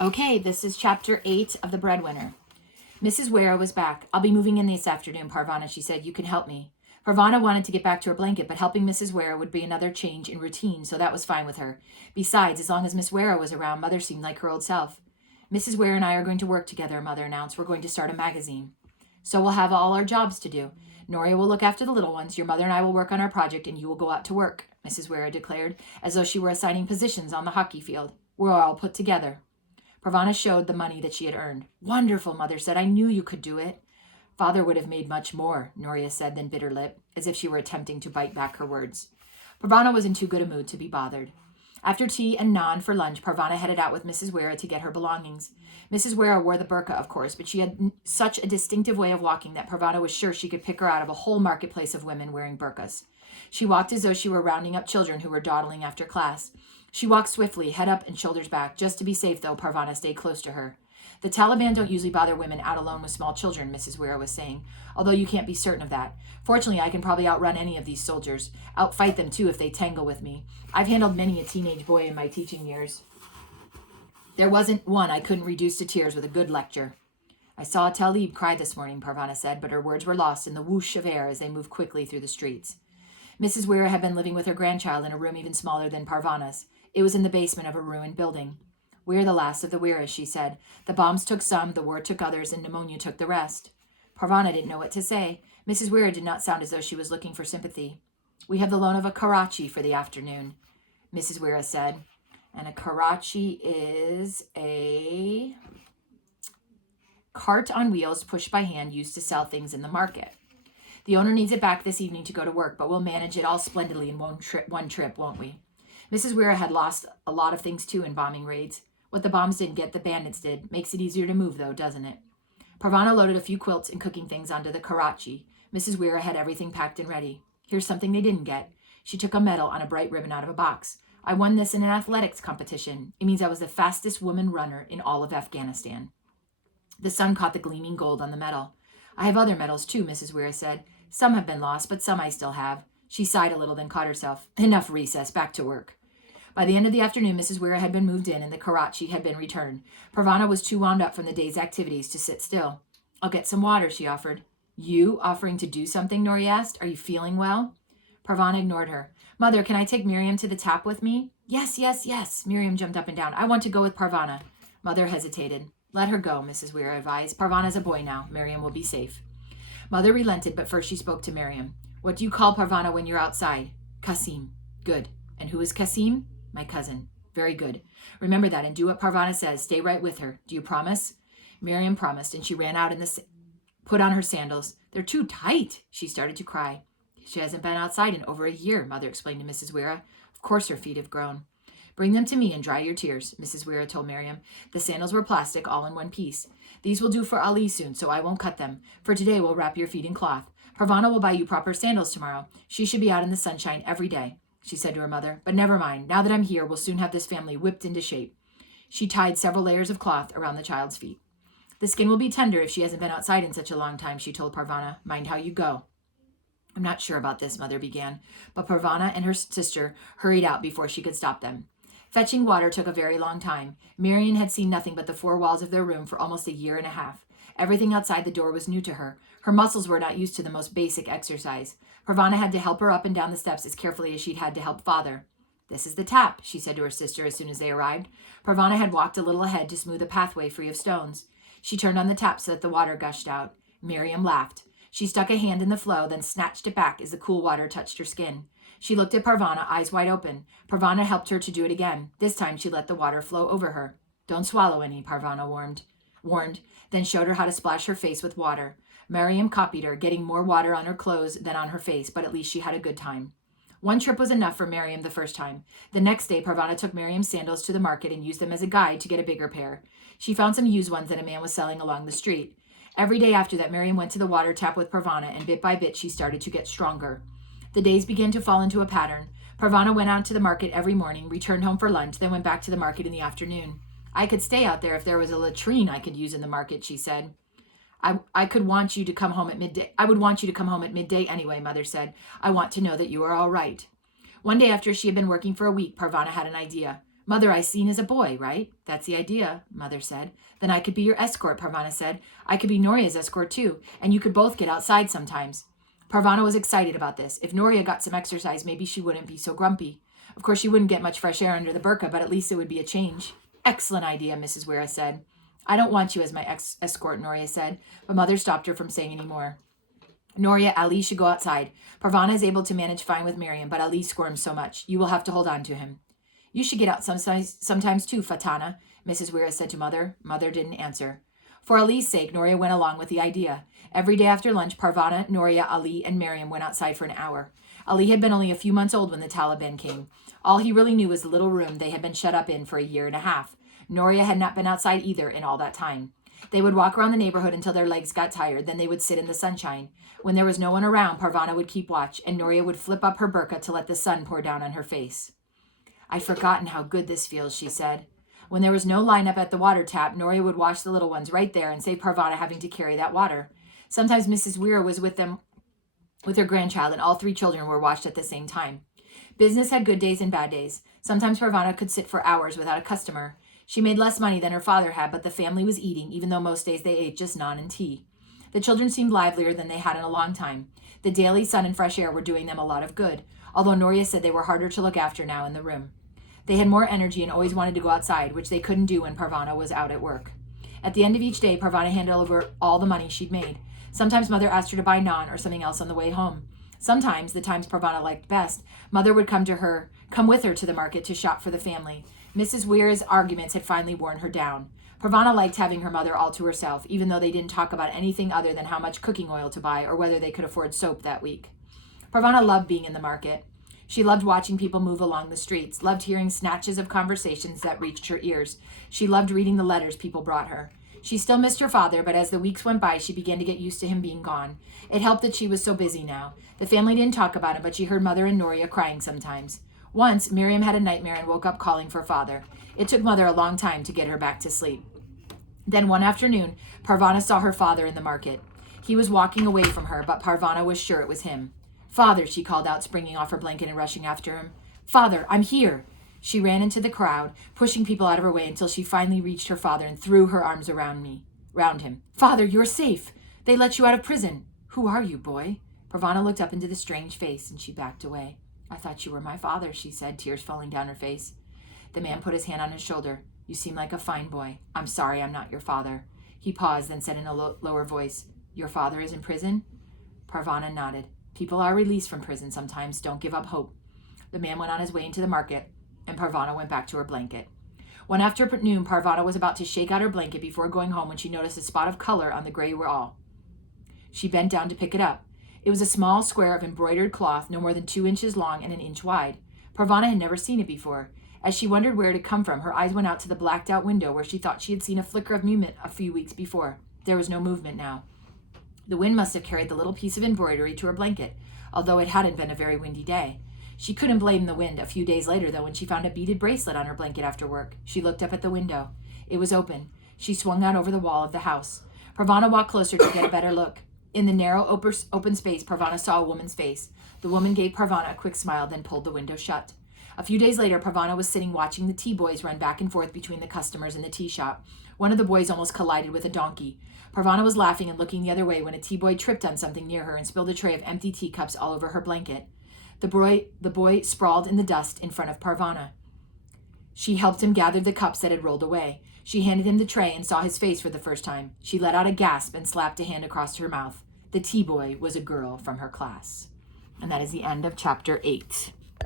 Okay, this is chapter 8 of The Breadwinner. Mrs. Ware was back. I'll be moving in this afternoon, Parvana, she said. You can help me. Parvana wanted to get back to her blanket, but helping Mrs. Ware would be another change in routine, so that was fine with her. Besides, as long as Miss Ware was around, Mother seemed like her old self. Mrs. Ware and I are going to work together, Mother announced. We're going to start a magazine. So we'll have all our jobs to do. Noria will look after the little ones, your mother and I will work on our project, and you will go out to work, Mrs. Ware declared, as though she were assigning positions on the hockey field. We're all put together. Parvana showed the money that she had earned. Wonderful, Mother said. I knew you could do it. Father would have made much more, Noria said, then bit her lip, as if she were attempting to bite back her words. Parvana was in too good a mood to be bothered. After tea and naan for lunch, Parvana headed out with Mrs. Ware to get her belongings. Mrs. Ware wore the burqa, of course, but she had such a distinctive way of walking that Parvana was sure she could pick her out of a whole marketplace of women wearing burqas. She walked as though she were rounding up children who were dawdling after class. She walked swiftly, head up and shoulders back. Just to be safe, though, Parvana stayed close to her. The Taliban don't usually bother women out alone with small children, Mrs. Ware was saying, although you can't be certain of that. Fortunately, I can probably outrun any of these soldiers. Outfight them, too, if they tangle with me. I've handled many a teenage boy in my teaching years. There wasn't one I couldn't reduce to tears with a good lecture. I saw Talib cry this morning, Parvana said, but her words were lost in the whoosh of air as they moved quickly through the streets. Mrs. Ware had been living with her grandchild in a room even smaller than Parvana's. It was in the basement of a ruined building. We're the last of the Weras, she said. The bombs took some, the war took others, and pneumonia took the rest. Parvana didn't know what to say. Mrs. Ware did not sound as though she was looking for sympathy. We have the loan of a Karachi for the afternoon, Mrs. Ware said. And a Karachi is a cart on wheels pushed by hand used to sell things in the market. The owner needs it back this evening to go to work, but we'll manage it all splendidly in one trip, won't we? Mrs. Ware had lost a lot of things, too, in bombing raids. What the bombs didn't get, the bandits did. Makes it easier to move, though, doesn't it? Parvana loaded a few quilts and cooking things onto the Karachi. Mrs. Ware had everything packed and ready. Here's something they didn't get. She took a medal on a bright ribbon out of a box. I won this in an athletics competition. It means I was the fastest woman runner in all of Afghanistan. The sun caught the gleaming gold on the medal. I have other medals, too, Mrs. Ware said. Some have been lost, but some I still have. She sighed a little, then caught herself. Enough recess, back to work. By the end of the afternoon, Mrs. Ware had been moved in and the Karachi had been returned. Parvana was too wound up from the day's activities to sit still. I'll get some water, she offered. You offering to do something, Nori asked. Are you feeling well? Parvana ignored her. Mother, can I take Miriam to the tap with me? Yes, yes, yes. Miriam jumped up and down. I want to go with Parvana. Mother hesitated. Let her go, Mrs. Ware advised. Parvana's a boy now. Miriam will be safe. Mother relented, but first she spoke to Miriam. What do you call Parvana when you're outside? Kasim. Good. And who is Kasim? My cousin. Very good. Remember that and do what Parvana says. Stay right with her. Do you promise? Miriam promised, and she ran out and put on her sandals. They're too tight. She started to cry. She hasn't been outside in over a year, Mother explained to Mrs. Ware. Of course her feet have grown. Bring them to me and dry your tears, Mrs. Ware told Miriam. The sandals were plastic, all in one piece. These will do for Ali soon, so I won't cut them. For today, we'll wrap your feet in cloth. Parvana will buy you proper sandals tomorrow. She should be out in the sunshine every day, she said to her mother. But never mind. Now that I'm here, we'll soon have this family whipped into shape. She tied several layers of cloth around the child's feet. The skin will be tender if she hasn't been outside in such a long time, she told Parvana. Mind how you go. I'm not sure about this, Mother began, but Parvana and her sister hurried out before she could stop them. Fetching water took a very long time. Marian had seen nothing but the four walls of their room for almost a year and a half. Everything outside the door was new to her. Her muscles were not used to the most basic exercise. Parvana had to help her up and down the steps as carefully as she'd had to help Father. This is the tap, she said to her sister as soon as they arrived. Parvana had walked a little ahead to smooth a pathway free of stones. She turned on the tap so that the water gushed out. Miriam laughed. She stuck a hand in the flow, then snatched it back as the cool water touched her skin. She looked at Parvana, eyes wide open. Parvana helped her to do it again. This time she let the water flow over her. Don't swallow any, Parvana warned, then showed her how to splash her face with water. Miriam copied her, getting more water on her clothes than on her face, but at least she had a good time. One trip was enough for Miriam the first time. The next day, Parvana took Miriam's sandals to the market and used them as a guide to get a bigger pair. She found some used ones that a man was selling along the street. Every day after that, Miriam went to the water tap with Parvana, and bit by bit she started to get stronger. The days began to fall into a pattern. Parvana went out to the market every morning, returned home for lunch, then went back to the market in the afternoon. I could stay out there if there was a latrine I could use in the market, she said. I would want you to come home at midday anyway, Mother said. I want to know that you are all right. One day after she had been working for a week, Parvana had an idea. Mother, I seen as a boy, right? That's the idea, Mother said. Then I could be your escort, Parvana said. I could be Noria's escort too, and you could both get outside sometimes. Parvana was excited about this. If Noria got some exercise, maybe she wouldn't be so grumpy. Of course, she wouldn't get much fresh air under the burqa, but at least it would be a change. Excellent idea, Mrs. Wira said. I don't want you as my escort, Noria said, but Mother stopped her from saying any more. Noria, Ali should go outside. Parvana is able to manage fine with Miriam, but Ali squirms so much. You will have to hold on to him. You should get out sometimes too, Fatana, Mrs. Wira said to Mother. Mother didn't answer. For Ali's sake, Noria went along with the idea. Every day after lunch, Parvana, Noria, Ali, and Miriam went outside for an hour. Ali had been only a few months old when the Taliban came. All he really knew was the little room they had been shut up in for a year and a half. Noria had not been outside either in all that time. They would walk around the neighborhood until their legs got tired, then they would sit in the sunshine. When there was no one around, Parvana would keep watch, and Noria would flip up her burqa to let the sun pour down on her face. I'd forgotten how good this feels, she said. When there was no lineup at the water tap, Noria would wash the little ones right there and save Parvana having to carry that water. Sometimes Mrs. Wira was with them with her grandchild, and all three children were washed at the same time. Business had good days and bad days. Sometimes Parvana could sit for hours without a customer. She made less money than her father had, but the family was eating, even though most days they ate just naan and tea. The children seemed livelier than they had in a long time. The daily sun and fresh air were doing them a lot of good, although Noria said they were harder to look after now in the room. They had more energy and always wanted to go outside, which they couldn't do when Parvana was out at work. At the end of each day, Parvana handed over all the money she'd made. Sometimes Mother asked her to buy naan or something else on the way home. Sometimes, the times Parvana liked best, Mother would come with her to the market to shop for the family. Mrs. Weir's arguments had finally worn her down. Parvana liked having her mother all to herself, even though they didn't talk about anything other than how much cooking oil to buy or whether they could afford soap that week. Parvana loved being in the market. She loved watching people move along the streets, loved hearing snatches of conversations that reached her ears. She loved reading the letters people brought her. She still missed her father, but as the weeks went by, she began to get used to him being gone. It helped that she was so busy now. The family didn't talk about him, but she heard Mother and Noria crying sometimes. Once, Miriam had a nightmare and woke up calling for Father. It took Mother a long time to get her back to sleep. Then one afternoon, Parvana saw her father in the market. He was walking away from her, but Parvana was sure it was him. Father, she called out, springing off her blanket and rushing after him. Father, I'm here. She ran into the crowd, pushing people out of her way until she finally reached her father and threw her arms around him. Father, you're safe. They let you out of prison. Who are you, boy? Parvana looked up into the strange face and she backed away. I thought you were my father, she said, tears falling down her face. The man put his hand on his shoulder. You seem like a fine boy. I'm sorry I'm not your father. He paused, then said in a lower voice, Your father is in prison? Parvana nodded. People are released from prison sometimes. Don't give up hope. The man went on his way into the market, and Parvana went back to her blanket. One afternoon, Parvana was about to shake out her blanket before going home when she noticed a spot of color on the gray wall. She bent down to pick it up. It was a small square of embroidered cloth, no more than 2 inches long and an inch wide. Parvana had never seen it before. As she wondered where it had come from, her eyes went out to the blacked-out window where she thought she had seen a flicker of movement a few weeks before. There was no movement now. The wind must have carried the little piece of embroidery to her blanket, although it hadn't been a very windy day. She couldn't blame the wind a few days later, though, when she found a beaded bracelet on her blanket after work. She looked up at the window. It was open. She swung out over the wall of the house. Parvana walked closer to get a better look. In the narrow open space, Parvana saw a woman's face. The woman gave Parvana a quick smile, then pulled the window shut. A few days later, Parvana was sitting watching the tea boys run back and forth between the customers in the tea shop. One of the boys almost collided with a donkey. Parvana was laughing and looking the other way when a tea boy tripped on something near her and spilled a tray of empty teacups all over her blanket. The boy sprawled in the dust in front of Parvana. She helped him gather the cups that had rolled away. She handed him the tray and saw his face for the first time. She let out a gasp and slapped a hand across her mouth. The tea boy was a girl from her class. And that is the end of chapter 8.